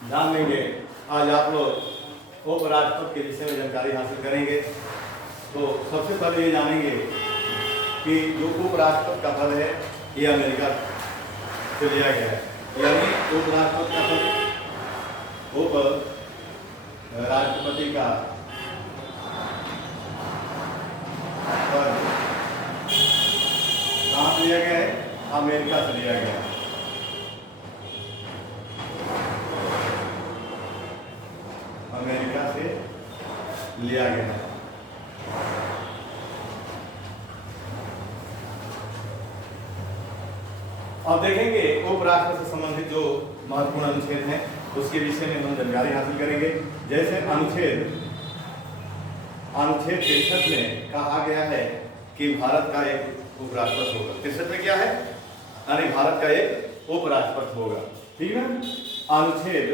जान लेंगे। आज आप लोग उपराष्ट्रपति के विषय में जानकारी हासिल करेंगे। तो सबसे पहले ये जानेंगे कि जो उपराष्ट्रपति का पद है ये अमेरिका से लिया गया है, यानी उपराष्ट्रपति का पद उप राष्ट्रपति का पद कहाँ से लिया गया है? अमेरिका से लिया गया है। अमेरिका से लिया गया है। अब देखेंगे उपराष्ट्रपति से संबंधित जो महत्वपूर्ण अनुच्छेद हैं उसके विषय में हम जानकारी हासिल करेंगे। जैसे अनुच्छेद 63 में कहा गया है कि भारत का एक उपराष्ट्रपति होगा। 63 में क्या है? यानी भारत का एक उपराष्ट्रपति होगा, ठीक है। अनुच्छेद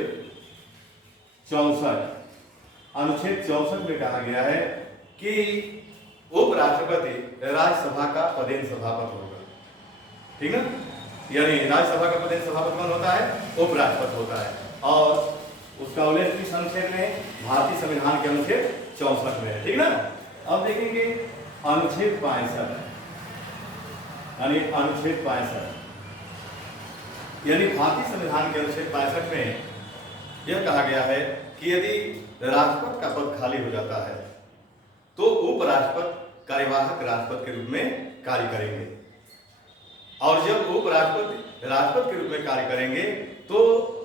64 में कहा गया है कि उपराष्ट्रपति राज्यसभा का पदेन सभापति होगा, ठीक है। यानी राज्यसभा का पदेन सभापति कौन होता है? उपराष्ट्रपति होता है। और उसका उल्लेख किस अनुच्छेद में? भारतीय संविधान के अनुच्छेद 64 में है, ठीक ना। अब देखेंगे अनुच्छेद 65, यानी अनुच्छेद 65, यानी भारतीय संविधान के अनुच्छेद 65 में यह कहा गया है कि यदि राष्ट्रपति का पद खाली हो जाता है तो उपराष्ट्रपति कार्यवाहक राष्ट्रपति के रूप में कार्य करेंगे, और जब उपराष्ट्रपति राष्ट्रपति के रूप में कार्य करेंगे तो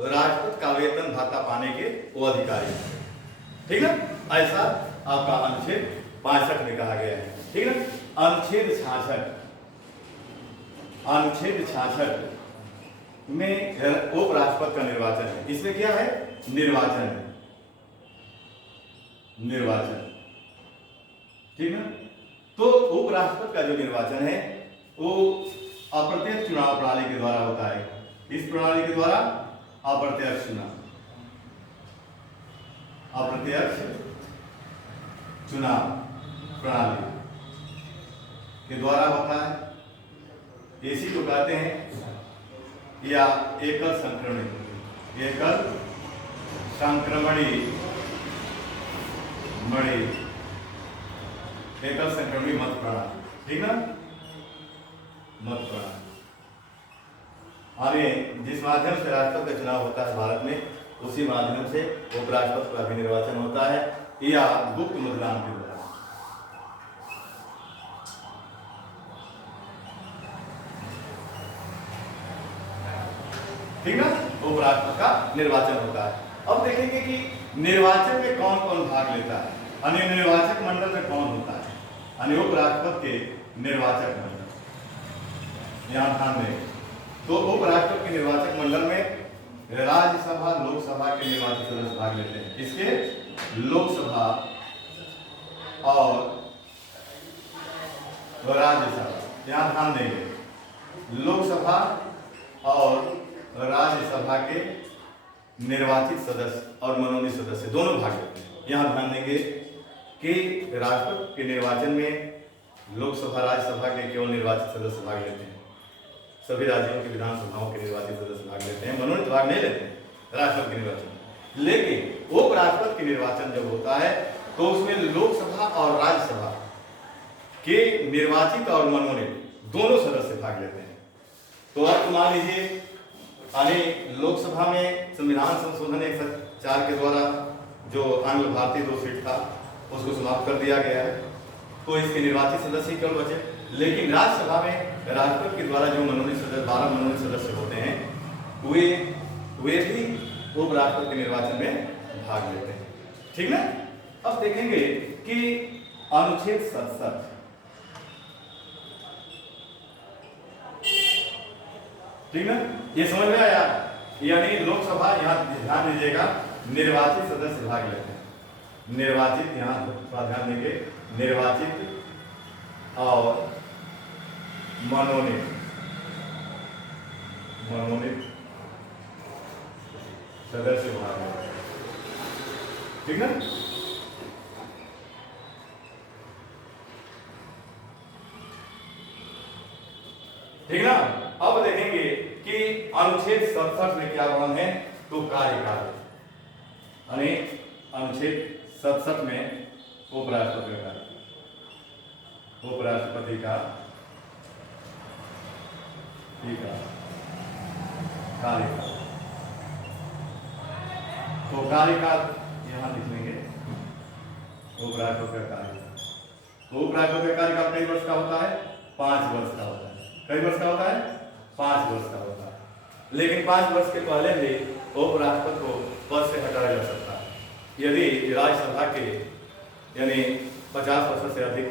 राष्ट्रपति का वेतन भत्ता पाने के वो अधिकारी हैं, ठीक है। ऐसा आपका अनुच्छेद 65 में कहा गया है, ठीक है। अनुच्छेद 66 में उपराष्ट्रपति का निर्वाचन है। इसमें क्या है? निर्वाचन, ठीक है। तो उपराष्ट्रपति का जो निर्वाचन है वो अप्रत्यक्ष चुनाव प्रणाली के द्वारा होता है। इस प्रणाली के द्वारा अप्रत्यक्ष चुनाव प्रणाली के द्वारा होता है। इसी को कहते हैं या एकल संक्रमणी मत प्रणाली, ठीक ना, मत प्रणाली। और ये जिस माध्यम से राष्ट्रपति का चुनाव होता है भारत में, उसी माध्यम से उपराष्ट्रपति का भी निर्वाचन होता है या गुप्त मतदान के द्वारा। ठीक ना, उपराष्ट्रपति का निर्वाचन होता है। अब देखेंगे कि निर्वाचन में कौन कौन भाग लेता है, यानी निर्वाचक मंडल में कौन होता है, यानी उपराष्ट्रपति के निर्वाचक मंडल। यहाँ ध्यान दें तो उपराष्ट्रपति के निर्वाचक मंडल में राज्यसभा लोकसभा के निर्वाचित सदस्य भाग लेते हैं। इसके लोकसभा और राज्यसभा, यहाँ ध्यान देंगे लोकसभा और राज्यसभा के निर्वाचित सदस्य और मनोनीत सदस्य दोनों भाग लेते हैं। यहाँ ध्यान देंगे कि राष्ट्रपति के निर्वाचन में लोकसभा राज्यसभा के केवल निर्वाचित सदस्य भाग लेते हैं, सभी राज्यों की विधानसभाओं के निर्वाचित सदस्य भाग लेते हैं, मनोनीत भाग नहीं लेते हैं राष्ट्रपति के निर्वाचन। लेकिन उपराष्ट्रपति के निर्वाचन जब होता है तो उसमें लोकसभा और राज्यसभा के निर्वाचित और मनोनीत दोनों सदस्य भाग लेते हैं। तो अब मान लीजिए यानी लोकसभा में संविधान संशोधन 104 के द्वारा जो आंग्ल भारतीय 2 सीट था उसको समाप्त कर दिया गया है, तो इसके निर्वाचित सदस्य केवल बचे। लेकिन राज्यसभा में राष्ट्रपति के द्वारा जो मनोनीत सदस्य 12 मनोनीत सदस्य होते हैं वे भी उपराष्ट्रपति के निर्वाचन में भाग लेते हैं, ठीक ना। अब देखेंगे कि अनुच्छेद 67, ठीक ना, ये समझ में आया। यानी लोकसभा, यहाँ ध्यान दीजिएगा, निर्वाचित सदस्य भाग लेते हैं। निर्वाचित, यहाँ ध्यान देंगे, निर्वाचित और मनोनीत सदस्य भाग लेते हैं, ठीक ना। ठीक ना। अब देखेंगे कि अनुच्छेद 67 में क्या वर्णन है, तो कार्यकाल। यानी अनुच्छेद 67 में उपराष्ट्रपति का कार्यकाल। तो कार्यकाल यहाँ लिख लेंगे, उपराष्ट्रपति का कार्यकाल। तो उपराष्ट्रपति का कार्यकाल कई वर्ष का होता है? 5 वर्ष का होता है। कई वर्ष का होता है? 5 वर्ष का होता है। लेकिन 5 वर्ष के पहले भी उपराष्ट्रपति को पद से हटाया जा सकता है यदि राज्यसभा के यानी 50 वर्ष से अधिक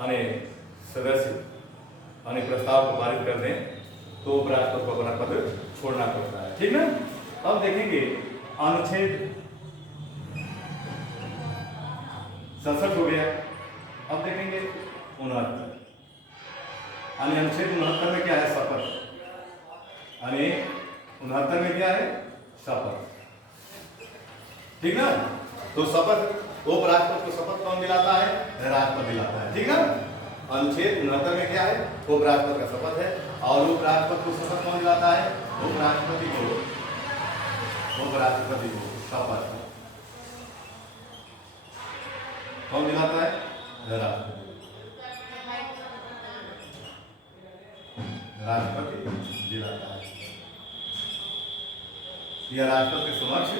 यानी सदस्य यानी प्रस्ताव को पारित कर दें तो उपराष्ट्रपति को अपना पद छोड़ना पड़ता है। ठीक ना? अब देखेंगे अनुच्छेद 67 हो गया। अब देखेंगे 69 यानी अनुच्छेद 69 में क्या है? शपथ। यानी 69 में क्या है? शपथ। ठीक ना? तो शपथ उपराष्ट्रपति को शपथ कौन दिलाता है? राष्ट्रपति दिलाता है। ठीक ना? अनुच्छेद 69 में क्या है? उपराष्ट्रपति का शपथ है। और उपराष्ट्रपति को शपथ कौन दिलाता है? उपराष्ट्रपति को शपथ कौन दिलाता है? राष्ट्रपति दिलाता है। यह राष्ट्रपति के समक्ष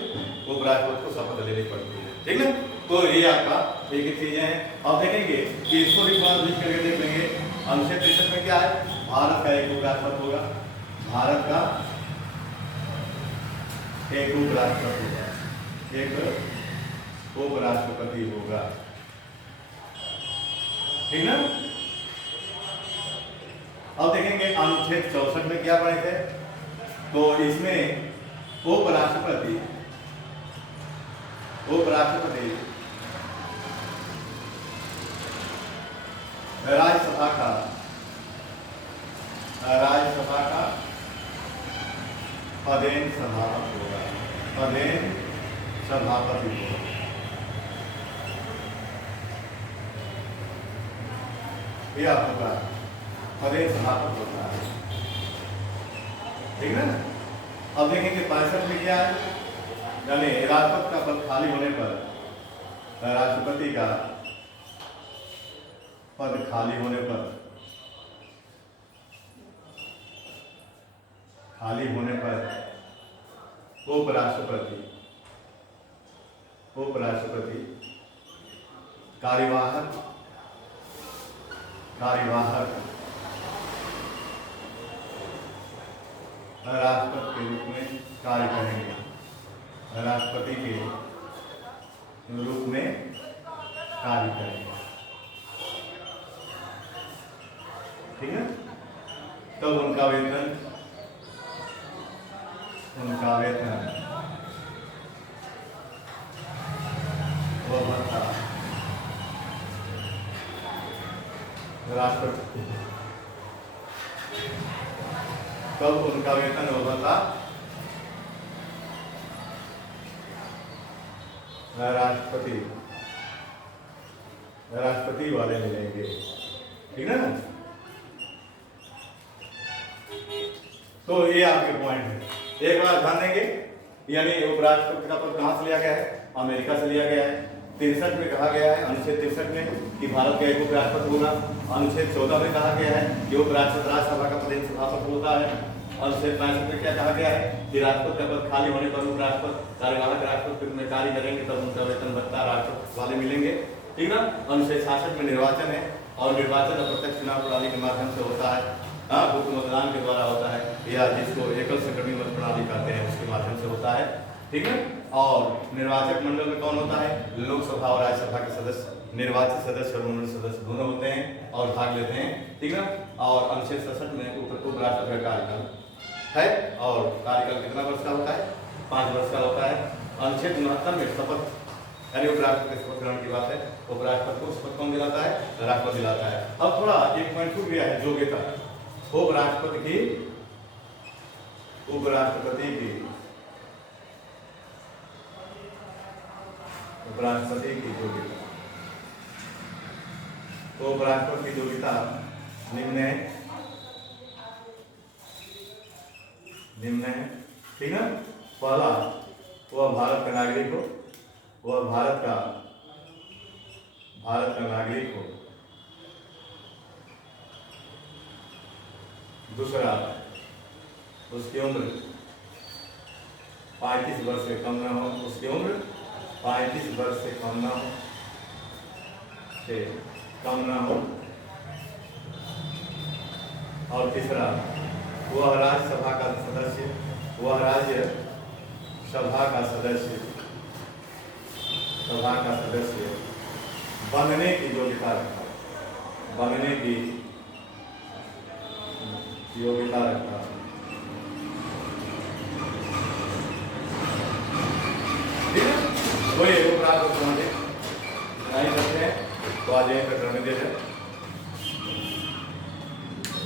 उपराष्ट्रपति को शपथ लेनी पड़ती है। ठीक है? तो ये आपका एक ही चीजें हैं। अब देखेंगे कि इसको भी लिख करके देख लेंगे। अनुच्छेद 63 में क्या है? भारत का एक उपराष्ट्रपति होगा। भारत का एक उपराष्ट्रपति होगा। ठीक ना? अब देखेंगे अनुच्छेद 64 में क्या पढ़े थे? तो इसमें उपराष्ट्रपति राज्यसभा का पदेन सभापति होगा। ये आपका पदेन सभापति होता है। ठीक है? अब देखेंगे 65 में क्या है? यानी राष्ट्रपति का पद खाली होने पर राष्ट्रपति का पद खाली होने पर उपराष्ट्रपति कार्यवाहक राष्ट्रपति के रूप में कार्य करेंगे। राष्ट्रपति के रूप में कार्य करेंगे। ठीक है? तब उनका वेतन वो भत्ता राष्ट्रपति तब उनका वेतन वो भत्ता राष्ट्रपति वाले मिलेंगे। ठीक है ना? तो ये आपके पॉइंट है। एक बार ध्यान देंगे, यानी उपराष्ट्रपति का पद कहां से लिया गया है? अमेरिका से लिया गया है। 63 में कहा गया है, अनुच्छेद 63 में कि भारत का एक उपराष्ट्रपति होगा। अनुच्छेद 14 में कहा गया है कि उपराष्ट्रपति राज्यसभा का पदेन सभापति होता है। अनुच्छेद 65 में क्या कहा गया है कि राष्ट्रपति का पद खाली होने पर उपराष्ट्रपति कार्यवाहक राष्ट्रपति में कार्य करेंगे, तब उनका वेतन भत्ता राष्ट्रपति वाले मिलेंगे। ठीक ना? अनुच्छेद 66 में निर्वाचन है और निर्वाचन अप्रत्यक्ष चुनाव प्रणाली के माध्यम से होता है। गुप्त मतदान के द्वारा होता है, या जिसको एकल संगठित मत प्रणाली कहते हैं उसके माध्यम से होता है। ठीक है? और निर्वाचक मंडल में कौन होता है? लोकसभा और राज्यसभा के सदस्य, निर्वाचित सदस्य और मंडल सदस्य दोनों होते हैं और भाग लेते हैं। ठीक है? और अनुच्छेद 67 में उपराष्ट्रपति का कार्यकाल है और कार्यकाल कितना वर्ष का होता है? 5 वर्ष का होता है। अनुच्छेद 69 में शपथ यानी उपराष्ट्रपति शपथ ग्रहण की बात है। उपराष्ट्रपति को शपथ कौन दिलाता है? राष्ट्रपति दिलाता है। अब थोड़ा एक पॉइंट छूट गया है, योग्यता। उपराष्ट्रपति की योग्यता। तो उपराष्ट्रपति की योग्यता निम्न है। ठीक है? पहला वह भारत का नागरिक हो, वह भारत का नागरिक हो। दूसरा, उसकी उम्र 35 वर्ष से कम न हो, उसकी उम्र 35 वर्ष से कम न हो। और तीसरा, वह राज्यसभा का सदस्य बनने की योग्यता रखता है। ठीक है, वही प्राप्त नहीं करते हैं तो आज यहीं पर करने देते हैं।